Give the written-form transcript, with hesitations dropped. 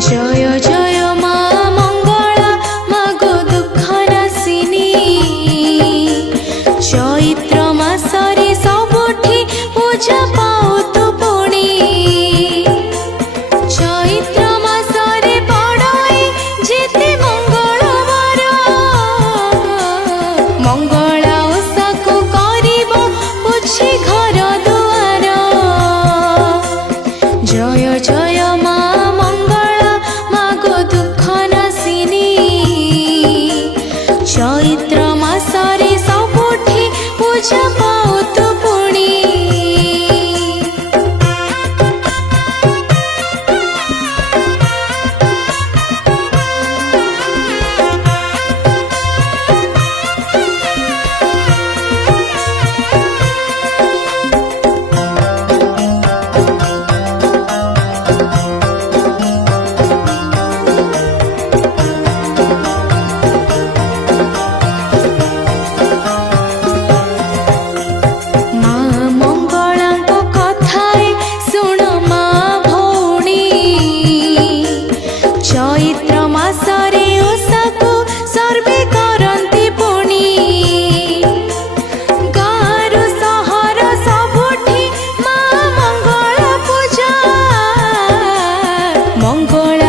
জয় জয় মা মঙ্গলা মাগো দুঃখ নাশিনী চৈত্র মাসরে সবুঠি পূজা পাও তু পুণি চৈত্র মাসরে পড়ই যেতে মঙ্গলবার মঙ্গলা ওষাকু করিব পুছি ঘর দুয়ার জয় জয় মা চৈত্র মাসরে সবুঠি পূজা পাও তু পুণি চৈত্র মাসরে ওষাকু সর্বে করন্তি পুণি গাঁরু সহর সবুঠি মা মঙ্গলা পূজা মঙ্গলা